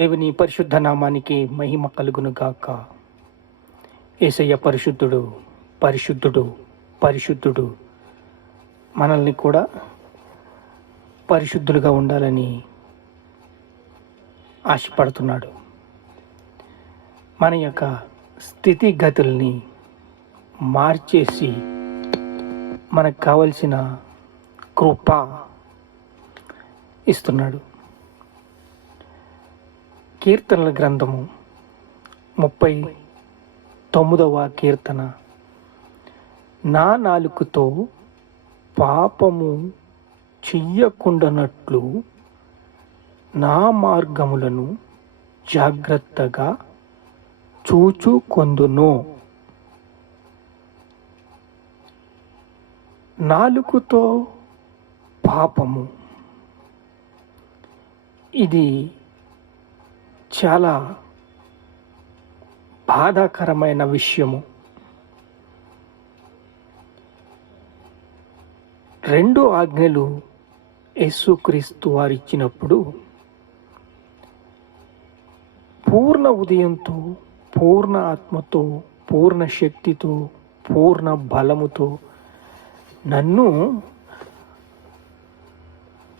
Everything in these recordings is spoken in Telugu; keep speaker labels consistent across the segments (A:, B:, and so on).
A: దేవుని పరిశుద్ధ నామానికి మహిమ కలుగును గాక ఏసయ్య పరిశుద్ధుడు పరిశుద్ధుడు పరిశుద్ధుడు. మనల్ని కూడా పరిశుద్ధులుగా ఉండాలని ఆశపడుతున్నాడు. మన యొక్క స్థితిగతుల్ని మార్చేసి మనకు కావలసిన కృప ఇస్తున్నాడు. కీర్తనల గ్రంథము ముప్పై తొమ్మిదవ కీర్తన. నా నాలుకతో పాపము చెయ్యకుండానట్లు నా మార్గములను జాగ్రత్తగా చూచుకొందును. నాలుకతో పాపము. ఇది చాలా బాధాకరమైన విషయము. రెండు ఆజ్ఞలు యేసుక్రీస్తు వారు ఇచ్చినప్పుడు పూర్ణ ఉదయంతో పూర్ణ ఆత్మతో పూర్ణ శక్తితో పూర్ణ బలముతో నన్ను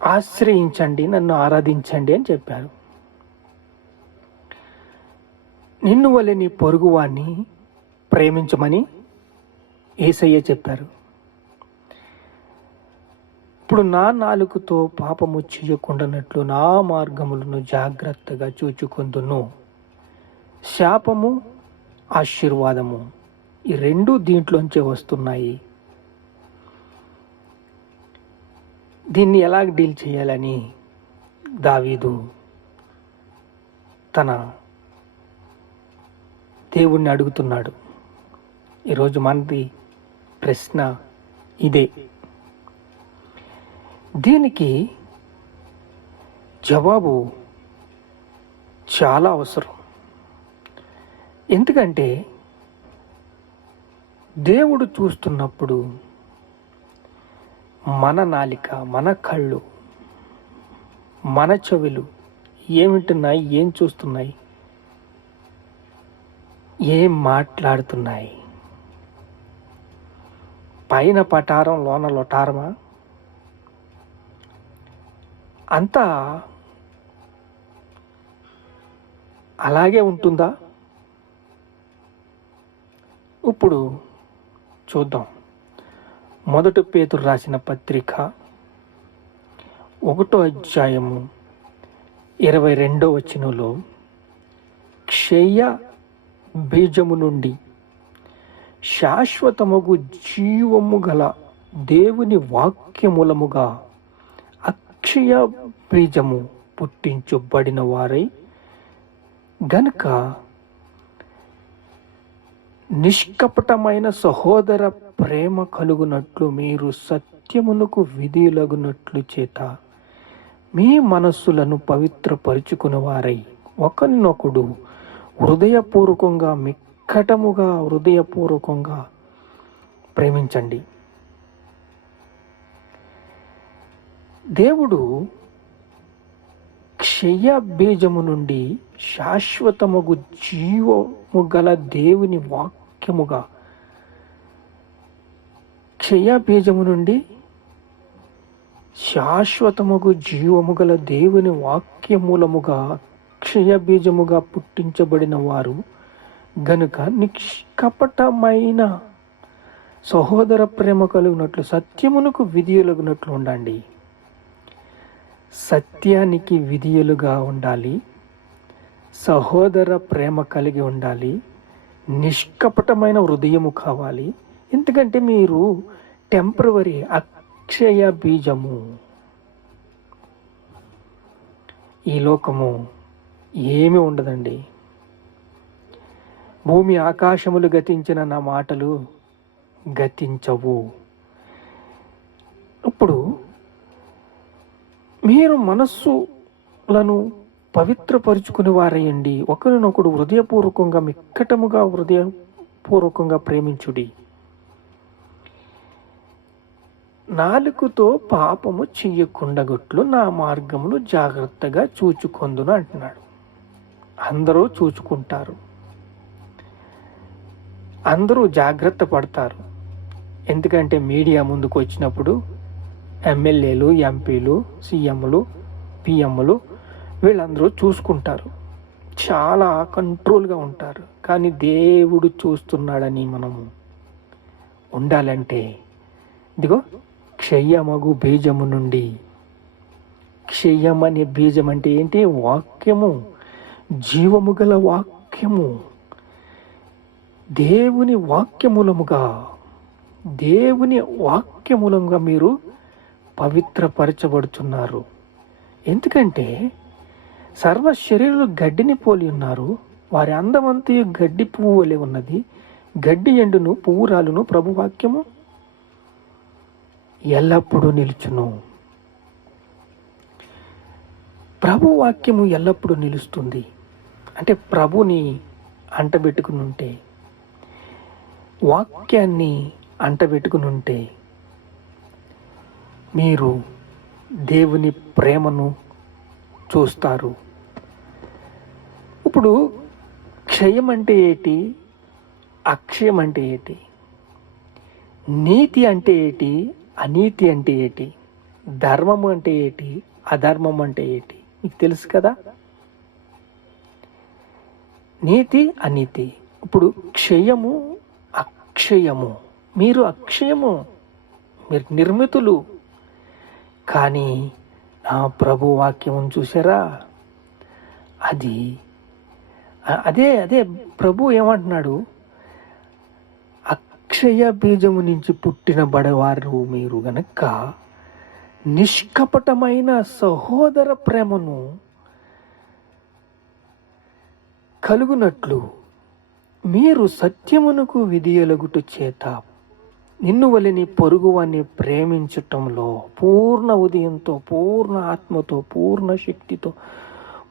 A: ఆశ్రయించండి నన్ను ఆరాధించండి అని చెప్పారు. నిన్ను వలె నీ పొరుగువాణ్ణి ప్రేమించమని ఏసయ్య చెప్పారు. ఇప్పుడు నా నాలుగుతో పాపము చేయకుండానట్లు నా మార్గములను జాగ్రత్తగా చూచుకుందును. శాపము ఆశీర్వాదము ఈ రెండు దీంట్లోంచే వస్తున్నాయి. దీన్ని ఎలా డీల్ చేయాలని దావీదు తన దేవుణ్ణి అడుగుతున్నాడు. ఈరోజు మనది ప్రశ్న ఇదే. దీనికి జవాబు చాలా అవసరం. ఎందుకంటే దేవుడు చూస్తున్నప్పుడు మన నాలిక మన కళ్ళు మన చెవులు ఏమింటున్నాయి ఏం చూస్తున్నాయి? ఏం మాట్లాడుతున్నాయి? పైన పటారం లోన లొటారమా అంతా అలాగే ఉంటుందా? ఇప్పుడు చూద్దాం. మొదటి పేతురు రాసిన పత్రిక ఒకటో అధ్యాయము ఇరవై రెండో వచనంలో క్షయ బీజము నుండి. శాశ్వతముగు జీవము గల దేవుని వాక్యములముగా అక్షయ బీజము పుట్టించబడిన వారై గనుక నిష్కపటమైన సహోదర ప్రేమ కలుగునట్లు మీరు సత్యమునకు విధిలగునట్లు చేత మీ మనస్సులను పవిత్రపరుచుకుని వారై ఒకరినొకడు హృదయపూర్వకంగా మిక్కటముగా హృదయపూర్వకంగా ప్రేమించండి. దేవుడు క్షయ బీజము నుండి శాశ్వతముగు జీవము గల దేవుని వాక్యముగా క్షయ బీజము నుండి శాశ్వతముగు జీవము గల దేవుని వాక్యమూలముగా అక్షయ బీజముగా పుట్టించబడిన వారు గనుక నిష్కపటమైన సహోదర ప్రేమ కలిగినట్లు సత్యమునకు విధియులగినట్లు ఉండండి. సత్యానికి విధియులుగా ఉండాలి. సహోదర ప్రేమ కలిగి ఉండాలి. నిష్కపటమైన హృదయము కావాలి. ఎందుకంటే మీరు టెంపరవరీ అక్షయ బీజము ఈ లోకము ఏమి ఉండదండి. భూమి ఆకాశములు గతించిన నా మాటలు గతించవు. ఇప్పుడు మీరు మనస్సులను పవిత్రపరుచుకుని వారయండి ఒకరినొకడు హృదయపూర్వకంగా మిక్కటముగా హృదయపూర్వకంగా ప్రేమించుడి. నాలుగుతో పాపము చెయ్యకుండగొట్లు నా మార్గమును జాగ్రత్తగా చూచుకొందును అంటున్నాడు. అందరూ చూసుకుంటారు. అందరూ జాగ్రత్త పడతారు. ఎందుకంటే మీడియా ముందుకు వచ్చినప్పుడు ఎమ్మెల్యేలు ఎంపీలు సీఎంలు పిఎంలు వీళ్ళందరూ చూసుకుంటారు. చాలా కంట్రోల్గా ఉంటారు. కానీ దేవుడు చూస్తున్నాడని మనము ఉండాలంటే ఇదిగో క్షయమగు బీజము నుండి. క్షయం అనే బీజం అంటే ఏంటి? వాక్యము. జీవము గల వాక్యము. దేవుని వాక్యములముగా దేవుని వాక్యములంగా మీరు పవిత్రపరచబడుతున్నారు ఎందుకంటే సర్వ శరీరులు గడ్డిని పోలి ఉన్నారు. వారి అందమంతయు గడ్డి పువ్వు వలె ఉన్నది. గడ్డి ఎండును పువ్వురాలును ప్రభువాక్యము ఎల్లప్పుడూ నిలుచును. ప్రభు వాక్యము ఎల్లప్పుడూ నిలుస్తుంది. అంటే ప్రభుని అంటబెట్టుకుని ఉంటే వాక్యాన్ని అంటబెట్టుకుని ఉంటే మీరు దేవుని ప్రేమను చూస్తారు. ఇప్పుడు క్షయం అంటే ఏంటి? అక్షయం అంటే ఏంటి? నీతి అంటే ఏంటి? అనీతి అంటే ఏంటి? ధర్మం అంటే ఏంటి? అధర్మం అంటే ఏంటి? మీకు తెలుసు కదా? నీతి అనీతి. ఇప్పుడు క్షయము అక్షయము. మీరు అక్షయము మీరు నిర్మితులు. కానీ నా ప్రభు వాక్యం చూసారా అది అదే అదే ప్రభు ఏమంటున్నాడు? అక్షయ బీజము నుంచి పుట్టిన బడవారు మీరు గనక నిష్కపటమైన సహోదర ప్రేమను కలుగునట్లు మీరు సత్యమునకు విధియలగుట చేత నిన్ను వలని పొరుగువాన్ని ప్రేమించటంలో పూర్ణ ఉదయంతో పూర్ణ ఆత్మతో పూర్ణ శక్తితో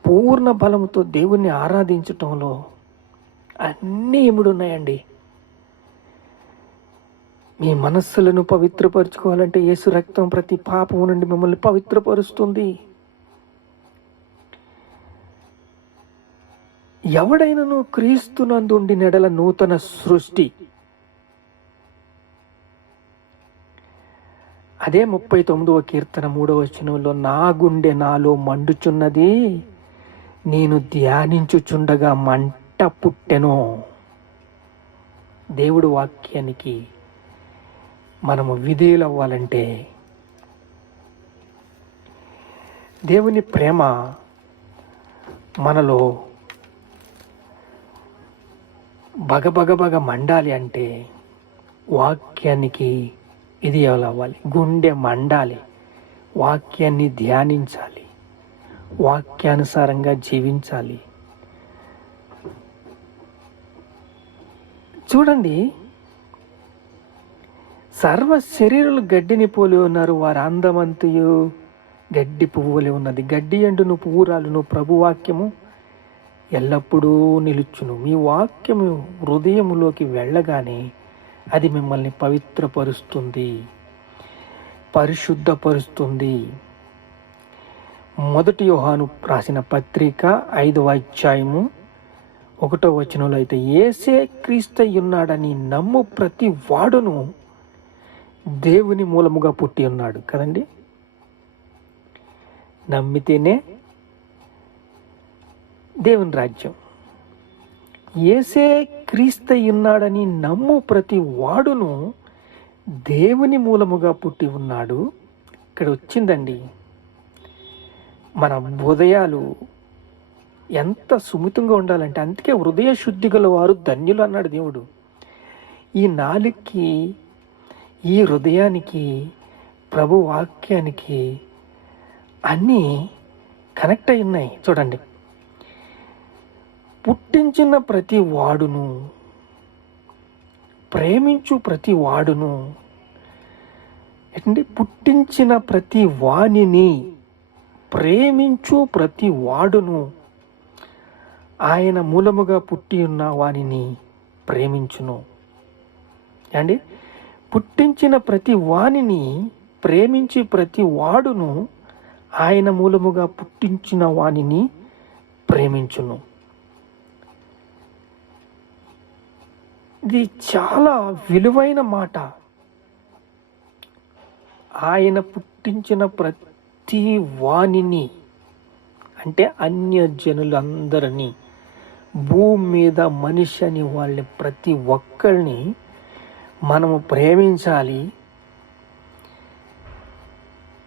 A: పూర్ణ బలముతో దేవుణ్ణి ఆరాధించటంలో అన్నీ ఏముడున్నాయండి మీ మనస్సులను పవిత్రపరచుకోవాలంటే యేసు రక్తం ప్రతి పాపము నుండి మిమ్మల్ని పవిత్రపరుస్తుంది. ఎవడైనను క్రీస్తునందుండి నెడల నూతన సృష్టి. అదే ముప్పై తొమ్మిదవ కీర్తన మూడవ వచనంలో నా గుండె నాలో మండుచున్నది నేను ధ్యానించుచుండగా మంట పుట్టెను. దేవుడు వాక్యానికి మనము విధేయులు అవ్వాలంటే దేవుని ప్రేమ మనలో బగబగబగ మండాలి అంటే వాక్యానికి ఇది అవ్వాలి? గుండె మండాలి. వాక్యాన్ని ధ్యానించాలి. వాక్యానుసారంగా జీవించాలి. చూడండి. సర్వ శరీరులు గడ్డిని పోలి ఉన్నారు. వారు అందమంతయు గడ్డి పువ్వులే ఉన్నది. గడ్డి ఎండును పువ్వురాలును ప్రభువాక్యము ఎల్లప్పుడూ నిలుచును. మీ వాక్యము హృదయములోకి వెళ్ళగానే అది మిమ్మల్ని పవిత్రపరుస్తుంది పరిశుద్ధపరుస్తుంది. మొదటి యోహాను రాసిన పత్రిక ఐదవ అధ్యాయము ఒకటో వచనంలో అయితే ఏసే క్రీస్తయ్యున్నాడని నమ్ము ప్రతి వాడును దేవుని మూలముగా పుట్టి ఉన్నాడు. కదండి? నమ్మితేనే దేవుని రాజ్యం. ఏసే క్రీస్తయున్నాడని నమ్ము ప్రతి వాడును దేవుని మూలముగా పుట్టి ఉన్నాడు. ఇక్కడ వచ్చిందండి. మన హృదయాలు ఎంత సుమితంగా ఉండాలంటే అందుకే హృదయ శుద్ధి గల వారు ధన్యులు అన్నాడు దేవుడు. ఈ నాలుగుకి ఈ హృదయానికి ప్రభు వాక్యానికి అన్నీ కనెక్ట్ అయి ఉన్నాయి. చూడండి. పుట్టించిన ప్రతి వాడును ప్రేమించు ప్రతి వాడును ఏంటంటే పుట్టించిన ప్రతి వాణిని ప్రేమించు ప్రతి వాడును ఆయన మూలముగా పుట్టి ఉన్న వానిని ప్రేమించును. అండి పుట్టించిన ప్రతి వానిని ప్రేమించి ప్రతి వాడును ఆయన మూలముగా పుట్టించిన వానిని ప్రేమించును. ఇది చాలా విలువైన మాట. ఆయన పుట్టించిన ప్రతి వాణిని అంటే అన్య జనులందరినీ భూమి మీద మనిషి అని వాళ్ళని ప్రతి ఒక్కరిని మనము ప్రేమించాలి.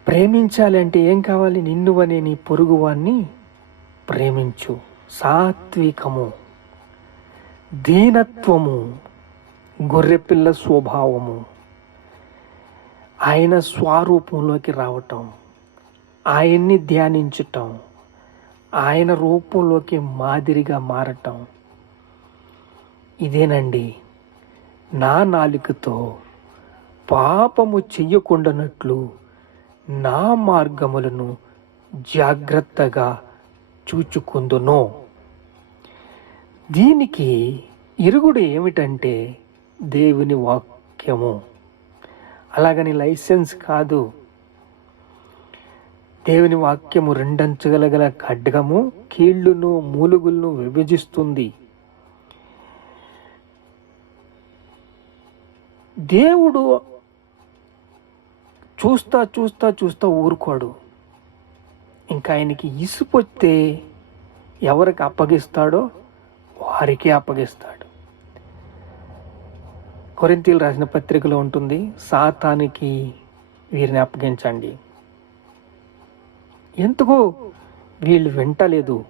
A: ప్రేమించాలి అంటే ఏం కావాలి? నిన్ను అనే నీ పొరుగువాన్ని ప్రేమించు. సాత్వికము. దీనత్వము గొర్రెపిల్ల స్వభావము ఆయన స్వరూపంలోకి రావటం ఆయన్ని ధ్యానించటం ఆయన రూపంలోకి మాదిరిగా మారటం. ఇదేనండి నా నాలుకతో పాపము చెయ్యకుండానట్లు నా మార్గములను జాగ్రత్తగా చూచుకుందును. దీనికి ఇరుగుడు ఏమిటంటే దేవుని వాక్యము. అలాగని లైసెన్స్ కాదు. దేవుని వాక్యము రెండంచగలగల ఖడ్గము కీళ్ళును మూలుగులను విభజిస్తుంది. దేవుడు చూస్తా చూస్తా చూస్తా ఊరుకోడు. ఇంకా ఆయనకి ఇసుపొత్తే ఎవరికి అప్పగిస్తాడో వారికి అప్పగిస్తాడు. కొరింతీలు రాసిన పత్రికలో ఉంటుంది సాతానికి వీరిని అప్పగించండి. ఎందుకు వీళ్ళు వింటలేదు?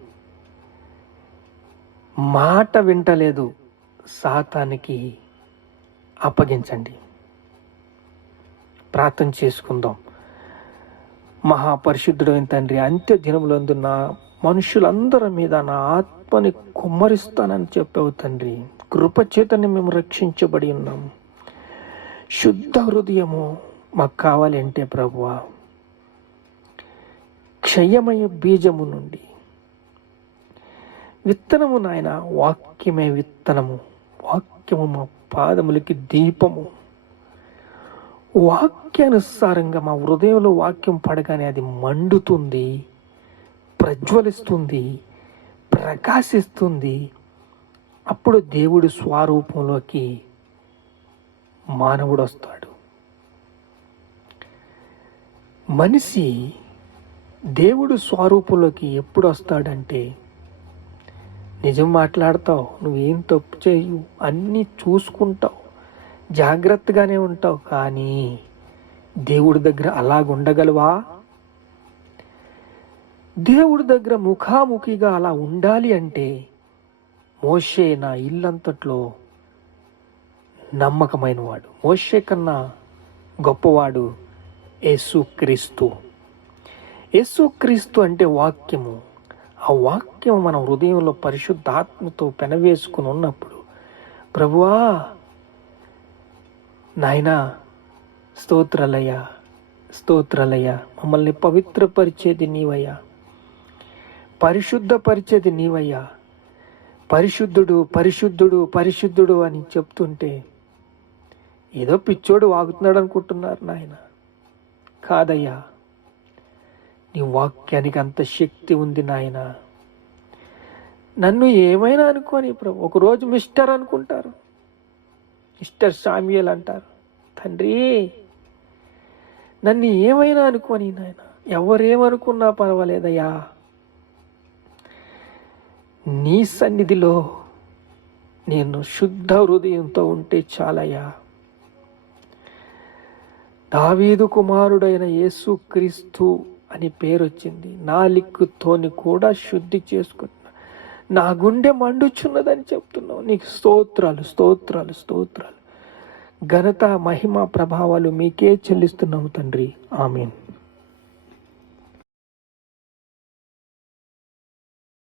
A: మాట వింటలేదు సాతానికి అప్పగించండి. ప్రార్థన చేసుకుందాం. మహాపరిశుద్ధుడైన తండ్రి అంత్య దినములందు నా మనుషులందరి మీద నా ఆత్మ ఆత్మని కుమ్మరిస్తానని చెప్పావు తండ్రి. కృపచేతని మేము రక్షించబడి ఉన్నాం. శుద్ధ హృదయము మాకు కావాలి అంటే ప్రభువా క్షయమయ బీజము నుండి. విత్తనము నాయన వాక్యమే విత్తనము. వాక్యము మా పాదములకి దీపము. వాక్యానుసారంగా మా హృదయంలో వాక్యం పడగానే అది మండుతుంది ప్రజ్వలిస్తుంది. ప్రకాశిస్తుంది. అప్పుడు దేవుడి స్వరూపంలోకి మానవుడు వస్తాడు మనిషి దేవుడు స్వరూపంలోకి ఎప్పుడు వస్తాడంటే నిజం మాట్లాడతావు నువ్వేం తప్పు చేయు అన్నీ చూసుకుంటావు జాగ్రత్తగానే ఉంటావు కానీ దేవుడి దగ్గర అలాగుండగలవా? దేవుడి దగ్గర ముఖాముఖిగా అలా ఉండాలి అంటే మోషే నా ఇల్లంతట్లో నమ్మకమైన వాడు మోషే కన్నా గొప్పవాడు యేసుక్రీస్తు యేసుక్రీస్తు అంటే వాక్యము. ఆ వాక్యం మన హృదయంలో పరిశుద్ధాత్మతో పెనవేసుకుని ఉన్నప్పుడు ప్రభువా నాయనా స్తోత్రలయ స్తోత్రలయ మమ్మల్ని పవిత్రపరిచేది నీవయ్యా. పరిశుద్ధపరిచేది నీవయ్యా. పరిశుద్ధుడు పరిశుద్ధుడు పరిశుద్ధుడు అని చెప్తుంటే ఏదో పిచ్చోడు వాగుతున్నాడు అనుకుంటున్నారు నాయన. కాదయ్యా నీ వాక్యానికి అంత శక్తి ఉంది నాయన. నన్ను ఏమైనా అనుకోని ప్రభు ఒకరోజు మిస్టర్ అనుకుంటారు. మిస్టర్ సామ్యుయల్ అంటారు. తండ్రి నన్ను ఏమైనా అనుకోని నాయన ఎవరేమనుకున్నా పర్వాలేదయ్యా. నీ సన్నిధిలో నేను శుద్ధ హృదయంతో ఉంటే చాలయ్యా. దావీదు కుమారుడైన యేసు క్రీస్తు అని పేరు వచ్చింది నా లిక్కుతోని కూడా శుద్ధి చేసుకుంటున్నా. నా గుండె మండుచున్నదని చెప్తున్నావు. నీకు స్తోత్రాలు స్తోత్రాలు స్తోత్రాలు. ఘనత మహిమ ప్రభావాలు మీకే చెల్లిస్తున్నాము తండ్రి. ఆమెన్.